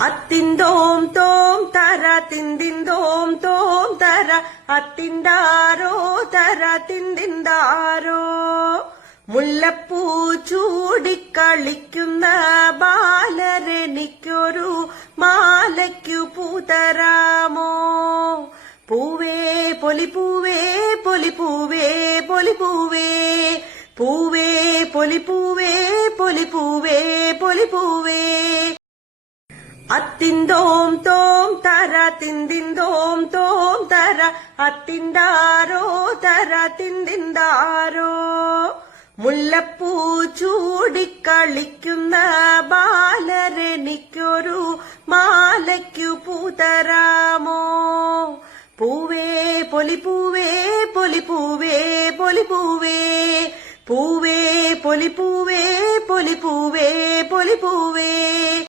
അത്തിന്തോം തോം തര തിന്തിന്തോം തോം തര അത്തിന്താരോ തര തിന്തിന്താരോ. മുല്ലപ്പൂ ചൂടിക്കളിക്കുന്ന ബാലരനിക്കൊരു മാലയ്ക്കു പൂതരാമോ? പൂവേ പൊലിപ്പൂവേ പൊലിപ്പൂവേ പൊലിപ്പൂവേ പൂവേ പൊലിപ്പൂവേ പൊലിപ്പൂവേ പൊലിപ്പൂവേ അത്തിന്തോം തോം തര തിന്തിന്തോം തോം തര അത്തിന്താരോ തര തിന്തിന്താരോ. മുല്ലപ്പൂ ചൂടിക്കളിക്കുന്ന ബാലരനിക്കൊരു മാലയ്ക്കു പൂതരാമോ? പൂവേ പൊലിപ്പൂവേ പൊലിപ്പൂവേ പൊലിപ്പൂവേ പൂവേ പൊലിപ്പൂവേ പൊലിപ്പൂവേ പൊലിപ്പൂവേ